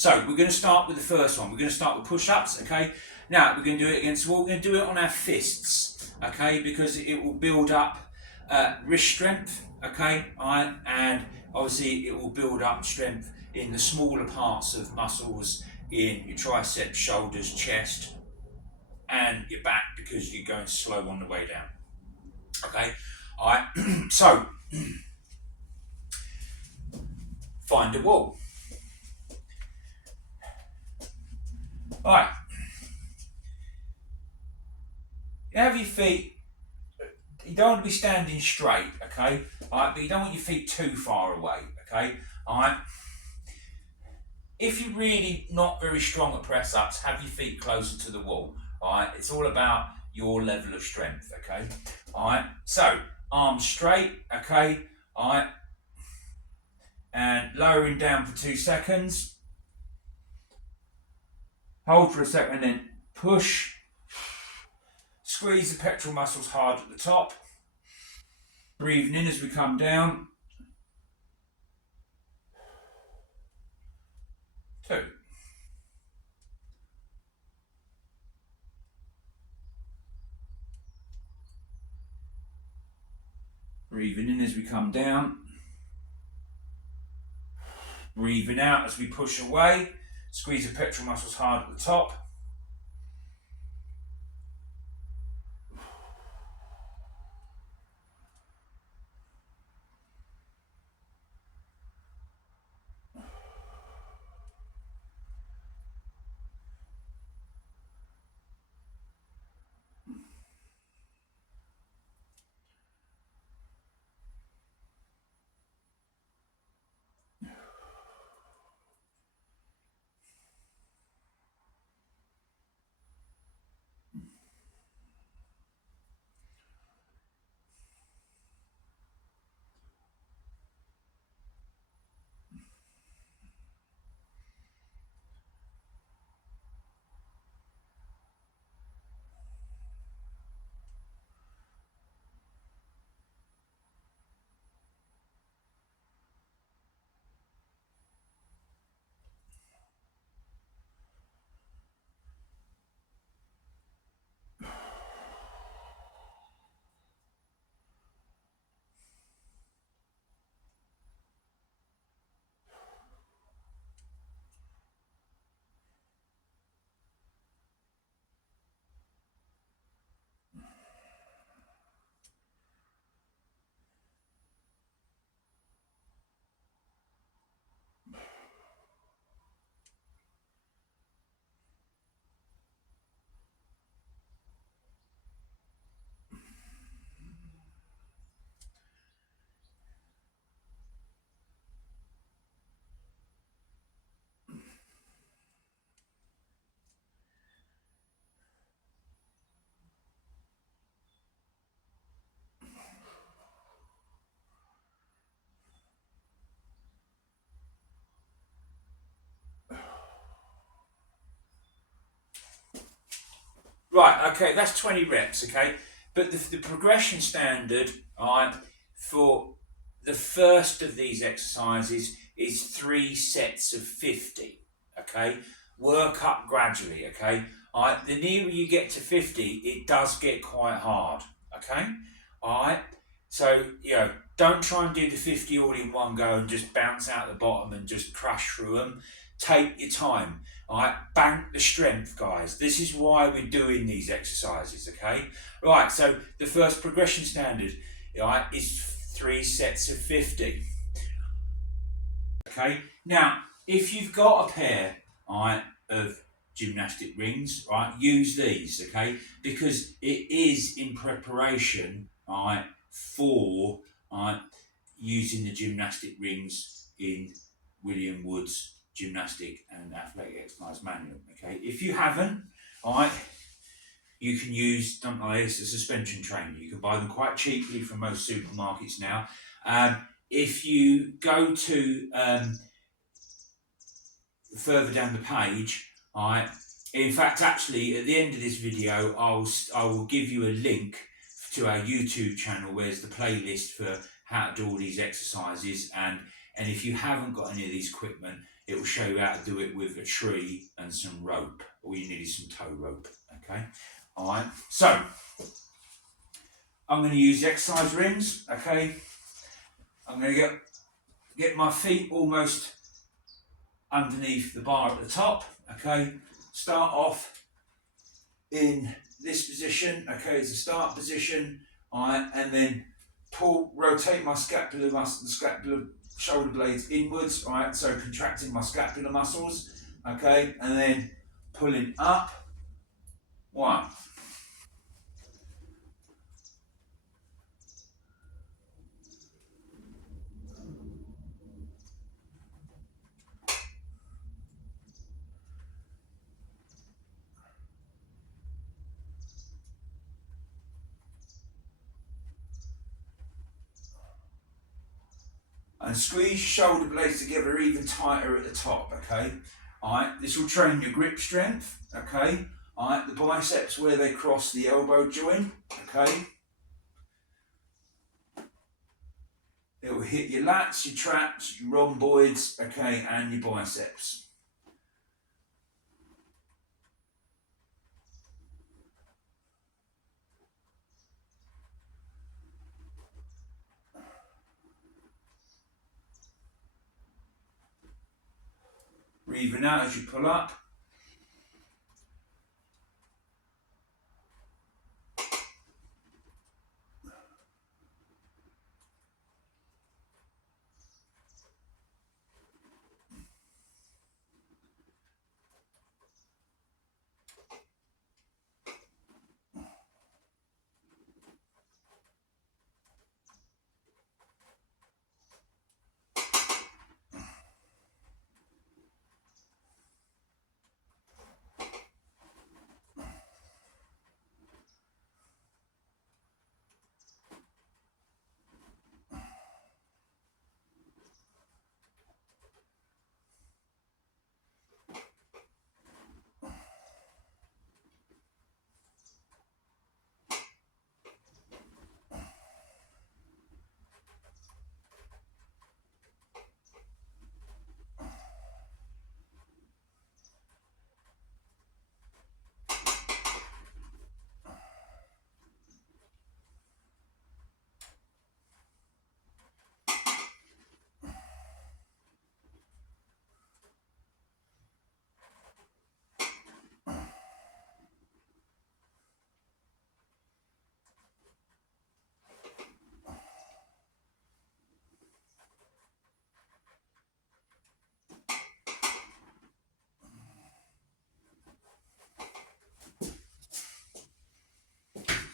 So we're going to start with the first one. We're going to start with push-ups, okay? Now we're going to do it against the wall. We're going to do it on our fists, okay? Because it will build up wrist strength, okay? And obviously it will build up strength in the smaller parts of muscles in your triceps, shoulders, chest, and your back, because you're going slow on the way down, okay? All right. So find a wall. All right. You have your feet, you don't want to be standing straight, okay? All right, but you don't want your feet too far away, okay? All right. If you're really not very strong at press ups, have your feet closer to the wall. All right, it's all about your level of strength, okay? All right, so arms straight, okay? All right, and lowering down for 2 seconds. Hold for a second, then push. Squeeze the pectoral muscles hard at the top. Breathing in as we come down. 2. Breathing in as we come down. Breathing out as we push away. Squeeze the pectoral muscles hard at the top. Right, okay, that's 20 reps, okay? But the progression standard, all right, for the first of these exercises is 3 sets of 50, okay? Work up gradually, okay? All right, the nearer you get to 50, it does get quite hard, okay? All right, so, don't try and do the 50 all in one go and just bounce out the bottom and just crash through them. Take your time. All right, bank the strength, guys. This is why we're doing these exercises, okay? Right, so the first progression standard, all right, is 3 sets of 50. Okay, now, if you've got a pair, all right, of gymnastic rings, right, use these, okay? Because it is in preparation, all right, for using the gymnastic rings in William Wood's Gymnastic and Athletic Exercise Manual, okay? If you haven't, all right, you can use something like this, a suspension trainer. You can buy them quite cheaply from most supermarkets now. If you go to further down the page, all right, in fact, actually, at the end of this video, I will give you a link to our YouTube channel where there's the playlist for how to do all these exercises, and if you haven't got any of these equipment, it will show you how to do it with a tree and some rope. All you need is some tow rope, okay? All right, so I'm going to use the exercise rings, okay? I'm going to get my feet almost underneath the bar at the top, okay? Start off in this position, okay, it's a start position, all right, and then rotate my scapular muscle, the scapular shoulder blades inwards, all right, so contracting my scapular muscles, okay, and then pulling up, 1. And squeeze your shoulder blades together even tighter at the top, okay? Alright, this will train your grip strength, okay? Alright, the biceps where they cross the elbow joint, okay? It will hit your lats, your traps, your rhomboids, okay, and your biceps. Breathing out as you pull up.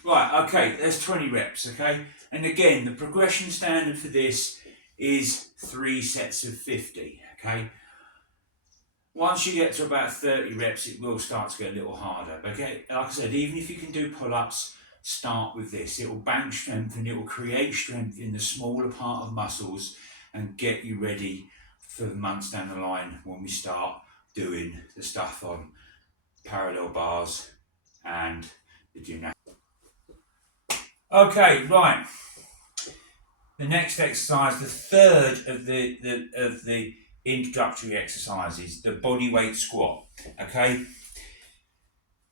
Right, okay, there's 20 reps, okay? And again, the progression standard for this is 3 sets of 50, okay? Once you get to about 30 reps, it will start to get a little harder. Okay, like I said, even if you can do pull-ups, start with this. It will bank strength and it will create strength in the smaller part of muscles and get you ready for the months down the line when we start doing the stuff on parallel bars and the gymnastic. Okay, right. The next exercise, the third of the introductory exercises, the body weight squat. Okay,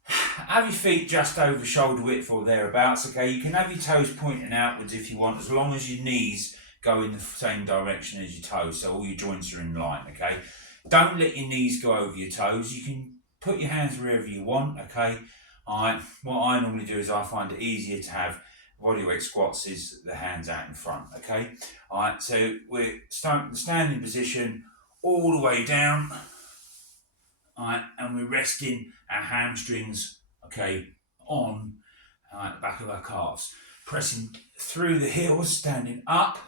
have your feet just over shoulder width or thereabouts. Okay, you can have your toes pointing outwards if you want, as long as your knees go in the same direction as your toes, so all your joints are in line. Okay, don't let your knees go over your toes. You can put your hands wherever you want. Okay, what I normally do is I find it easier to have bodyweight squats is the hands out in front. Okay, alright, so we're starting the standing position all the way down, alright, and we're resting our hamstrings, okay, on the back of our calves, pressing through the heels, standing up.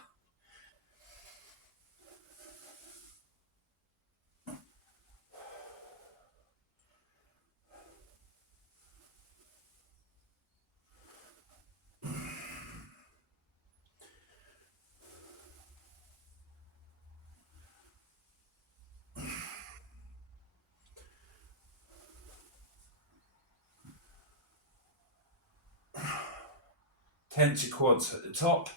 Tense your quads at the top.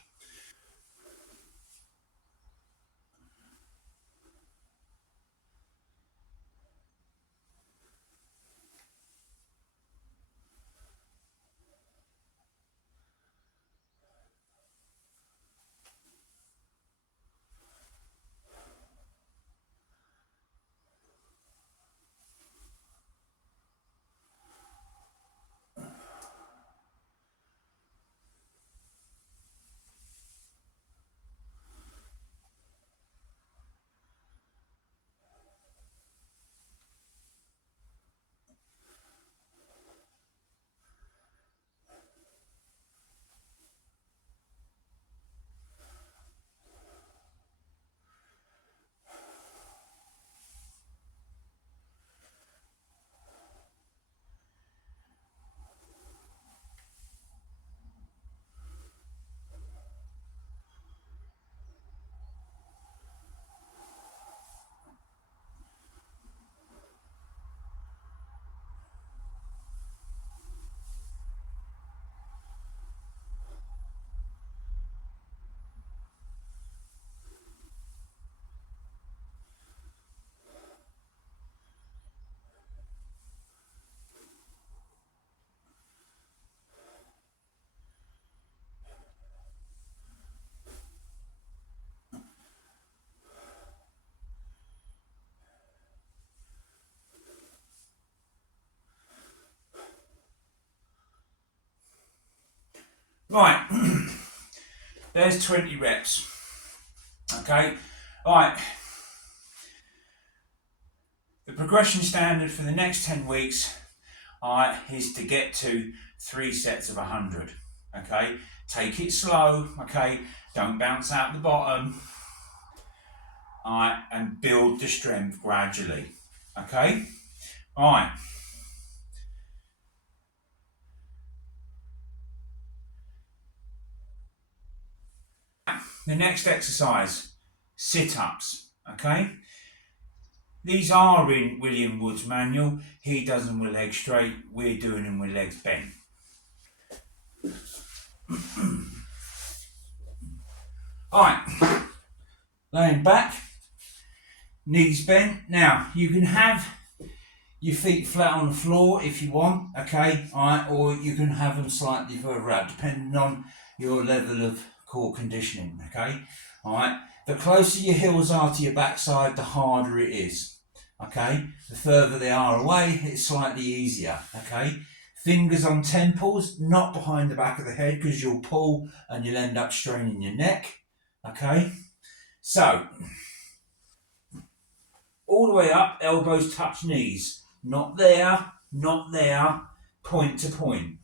Right, there's 20 reps. Okay, right. The progression standard for the next 10 weeks is to get to 3 sets of 100. Okay, take it slow. Okay, don't bounce out the bottom. And build the strength gradually. Okay, right. The next exercise, sit-ups. Okay, these are in William Wood's manual. He does them with legs straight. We're doing them with legs bent. Alright, laying back, knees bent. Now, you can have your feet flat on the floor if you want, okay? Alright, or you can have them slightly further out, depending on your level of core conditioning, okay? Alright, the closer your heels are to your backside, the harder it is, okay? The further they are away, it's slightly easier, okay? Fingers on temples, not behind the back of the head, because you'll pull and you'll end up straining your neck, okay? So, all the way up, elbows touch knees. Not there, not there, point to point.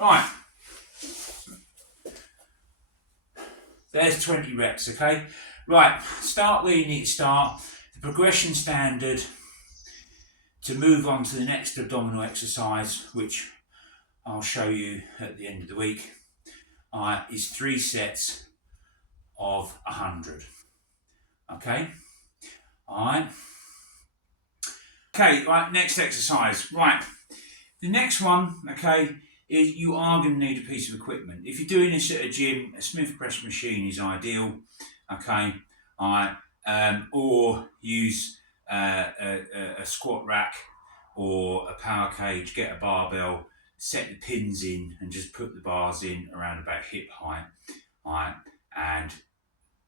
Right, there's 20 reps, okay? Right, start where you need to start. The progression standard to move on to the next abdominal exercise, which I'll show you at the end of the week, is 3 sets of 100, okay? Alright. Okay, right, next exercise. Right, the next one, okay, is you are going to need a piece of equipment. If you're doing this at a gym, a Smith press machine is ideal, okay, or use a squat rack or a power cage, get a barbell, set the pins in and just put the bars in around about hip height, and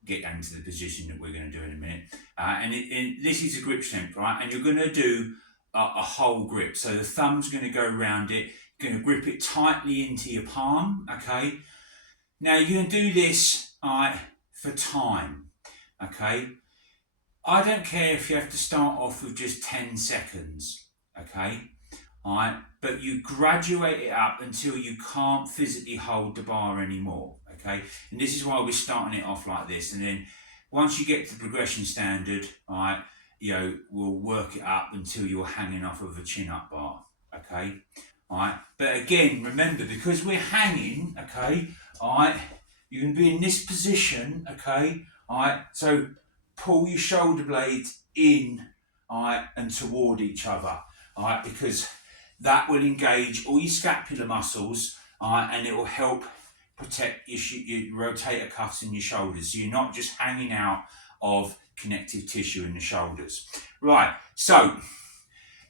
get into the position that we're going to do in a minute. This is a grip strength, right? And you're going to do a whole grip. So the thumb's going to go around it, you're going to grip it tightly into your palm, okay? Now you're going to do this for time, okay? I don't care if you have to start off with just 10 seconds, okay? But you graduate it up until you can't physically hold the bar anymore, okay? And this is why we're starting it off like this. And then once you get to the progression standard, we'll work it up until you're hanging off of a chin-up bar, okay? But again, remember, because we're hanging, okay, you can be in this position, okay, so pull your shoulder blades in, and toward each other, because that will engage all your scapular muscles, and it will help protect your rotator cuffs in your shoulders, so you're not just hanging out of connective tissue in the shoulders. Right, so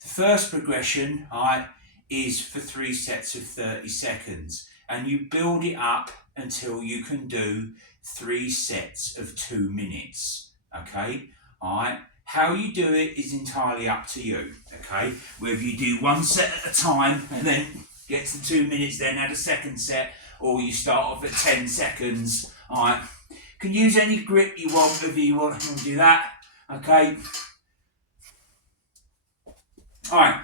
The first progression, right, is for 3 sets of 30 seconds, and you build it up until you can do 3 sets of 2 minutes. Okay, all right. How you do it is entirely up to you. Okay, whether you do 1 set at a time and then get to 2 minutes, then add a second set, or you start off at 10 seconds. All right, you can use any grip you want, whether you want to do that. Okay. All right.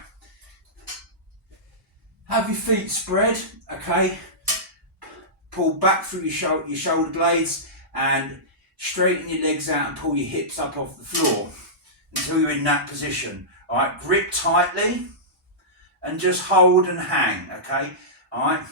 Have your feet spread. Okay. Pull back through your shoulder blades and straighten your legs out and pull your hips up off the floor until you're in that position. All right. Grip tightly and just hold and hang. Okay. All right.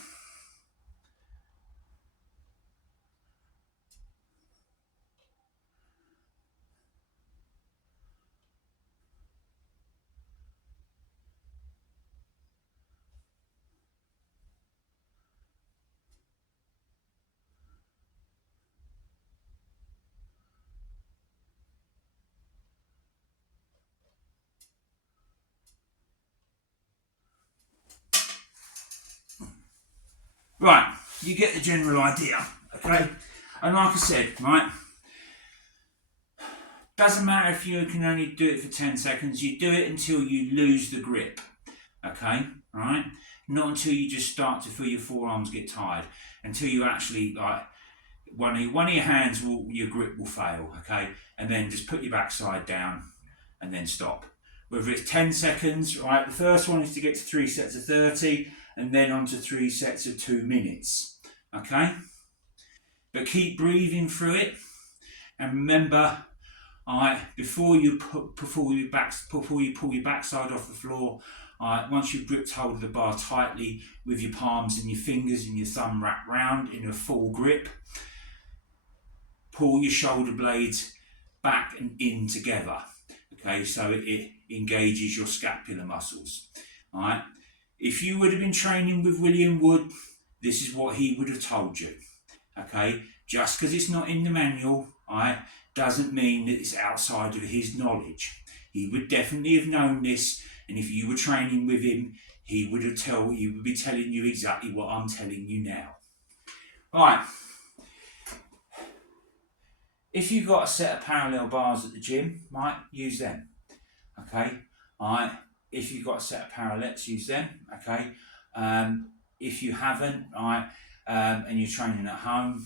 Right, you get the general idea, okay? And like I said, right, doesn't matter if you can only do it for 10 seconds, you do it until you lose the grip, okay? Right? Not until you just start to feel your forearms get tired, until you actually, like, one of your hands, your grip will fail, okay? And then just put your backside down and then stop. Whether it's 10 seconds, right, the first one is to get to 3 sets of 30, and then on to 3 sets of 2 minutes, okay? But keep breathing through it, and remember, all right, before you pull your backside off the floor, all right, once you've gripped hold of the bar tightly with your palms and your fingers and your thumb wrapped round in a full grip, pull your shoulder blades back and in together, okay, so it engages your scapular muscles, all right? If you would have been training with William Wood, this is what he would have told you, okay? Just because it's not in the manual, right, doesn't mean that it's outside of his knowledge. He would definitely have known this, and if you were training with him, he would be telling you exactly what I'm telling you now. Right. If you've got a set of parallel bars at the gym, right, use them, okay? All right. If you've got a set of parallettes, use them, okay? If you haven't, right, and you're training at home,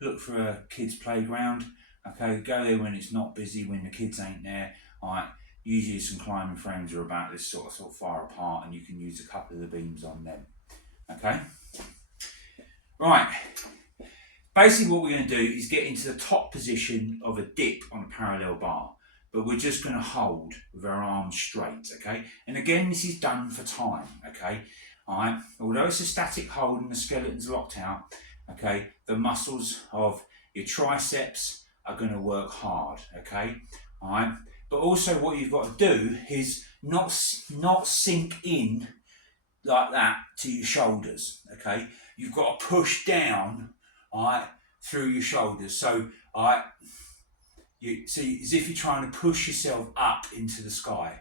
look for a kids' playground, okay? Go there when it's not busy, when the kids ain't there, all right? Usually some climbing frames are about this sort of far apart, and you can use a couple of the beams on them, okay? Right. Basically what we're going to do is get into the top position of a dip on a parallel bar, but we're just going to hold with our arms straight, okay? And again, this is done for time, okay? All right, although it's a static hold and the skeleton's locked out, okay, the muscles of your triceps are going to work hard, okay? All right, but also what you've got to do is not sink in like that to your shoulders, okay? You've got to push down, all right, through your shoulders. So, all right, you see, as if you're trying to push yourself up into the sky,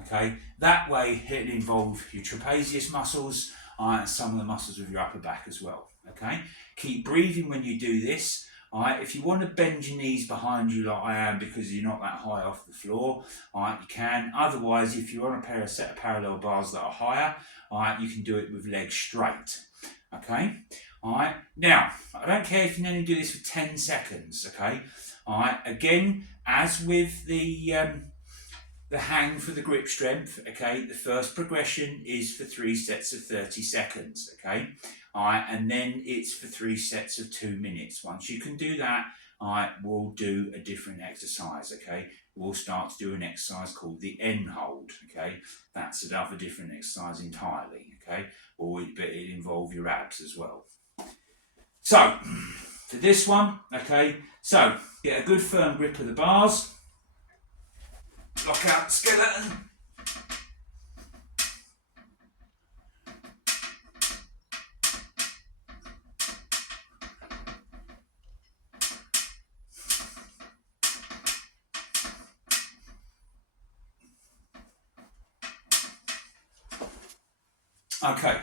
okay? That way it'll involve your trapezius muscles, all right, and some of the muscles of your upper back as well, okay? Keep breathing when you do this, all right? If you want to bend your knees behind you like I am because you're not that high off the floor, all right, you can. Otherwise, if you're on a set of parallel bars that are higher, all right, you can do it with legs straight, okay? All right, now, I don't care if you only do this for 10 seconds, okay? All right, again, as with the hang for the grip strength, okay, the first progression is for 3 sets of 30 seconds, okay? All right, and then it's for 3 sets of 2 minutes. Once you can do that, all right, we'll do a different exercise, okay? We'll start to do an exercise called the N hold, okay? That's another different exercise entirely, okay? But it involves your abs as well. So, for this one, okay, so get a good firm grip of the bars, lock out the skeleton, Okay,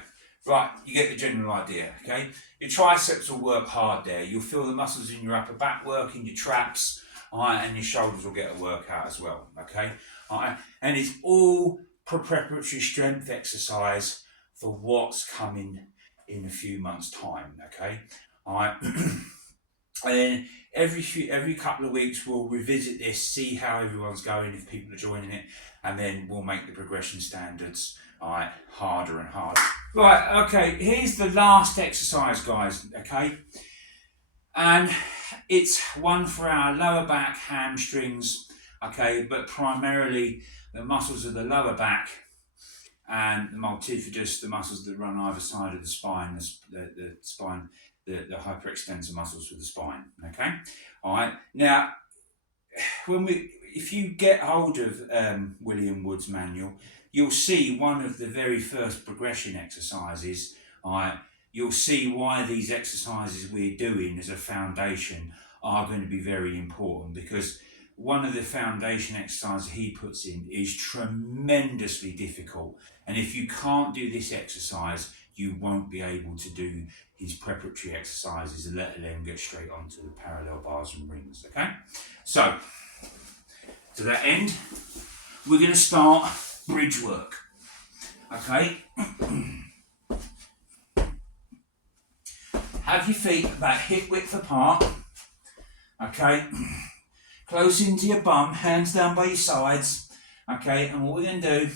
right, you get the general idea, okay? Your triceps will work hard there. You'll feel the muscles in your upper back working, your traps, all right, and your shoulders will get a workout as well, okay? All right, and it's all preparatory strength exercise for what's coming in a few months' time, okay? All right. And then every couple of weeks we'll revisit this, see how everyone's going, if people are joining it, and then we'll make the progression standards harder and harder. Right, okay, here's the last exercise, guys, okay? And it's one for our lower back, hamstrings, okay, but primarily the muscles of the lower back and the multifidus, the muscles that run either side of the spine, the spine, the hyperextensor muscles with the spine. Okay, all right. Now, if you get hold of William Wood's manual, you'll see one of the very first progression exercises. All right, you'll see why these exercises we're doing as a foundation are going to be very important, because one of the foundation exercises he puts in is tremendously difficult, and if you can't do this exercise, you won't be able to do his preparatory exercises, let alone get straight onto the parallel bars and rings. Okay, so to that end, we're going to start bridge work. Okay, have your feet about hip width apart. Okay, close into your bum, hands down by your sides. Okay, and what we're going to do,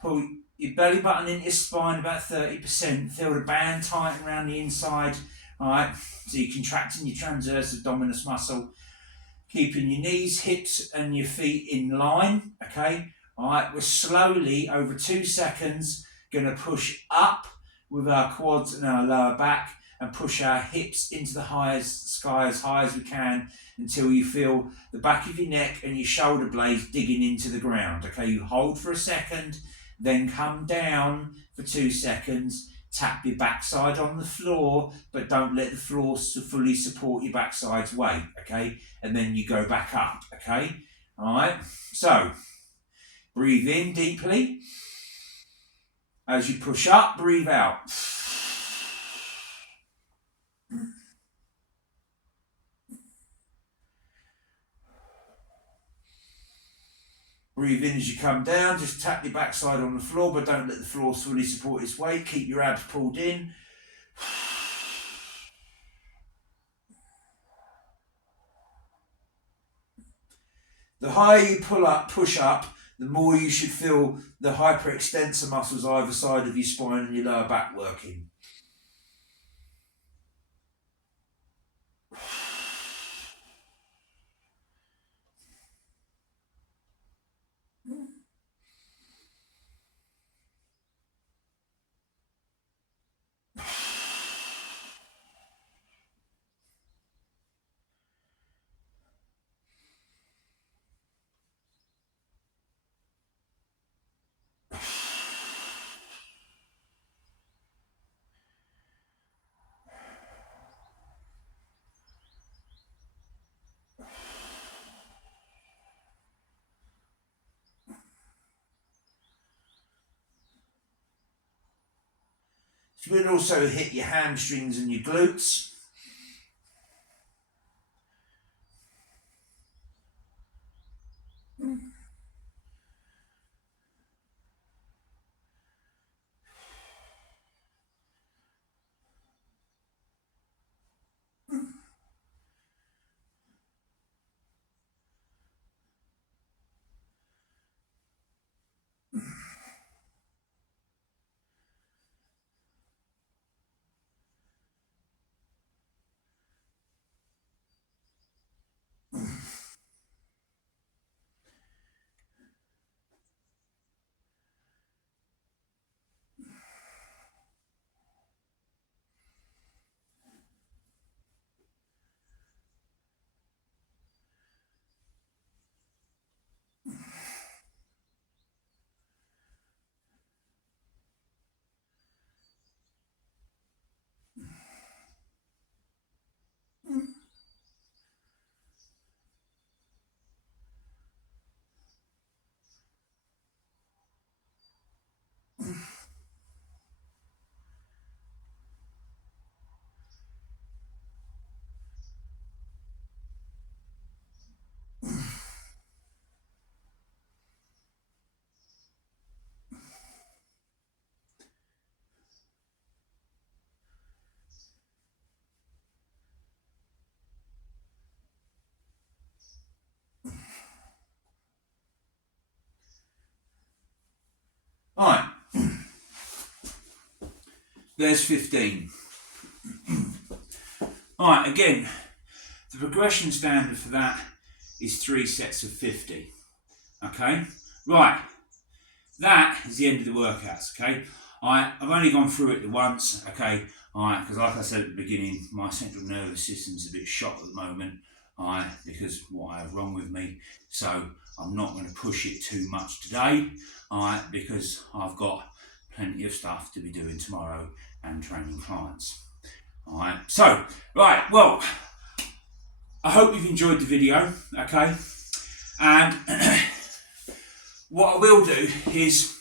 pull your belly button into your spine about 30%, feel the band tighten around the inside, alright, so you're contracting your transverse abdominis muscle, keeping your knees, hips and your feet in line, okay, alright, we're slowly, over 2 seconds, going to push up with our quads and our lower back, and push our hips into the sky as high as we can until you feel the back of your neck and your shoulder blades digging into the ground. Okay, you hold for a second, then come down for 2 seconds, tap your backside on the floor, but don't let the floor fully support your backside's weight, okay? And then you go back up, okay? All right, so breathe in deeply. As you push up, breathe out. Breathe in as you come down, just tap your backside on the floor, but don't let the floor fully support its weight. Keep your abs pulled in. The higher you push up, the more you should feel the hyperextensor muscles either side of your spine and your lower back working. So we'll also hit your hamstrings and your glutes. there's 15. Alright, again, the progression standard for that is 3 sets of 50. Okay, right, that is the end of the workouts. Okay, I've only gone through it once. Okay, alright, because like I said at the beginning, my central nervous system's a bit shot at the moment. Alright, because what I have wrong with me, so I'm not going to push it too much today. Alright, because I've got plenty of stuff to be doing tomorrow and training clients. Alright, so, right, well, I hope you've enjoyed the video, okay, and what I will do is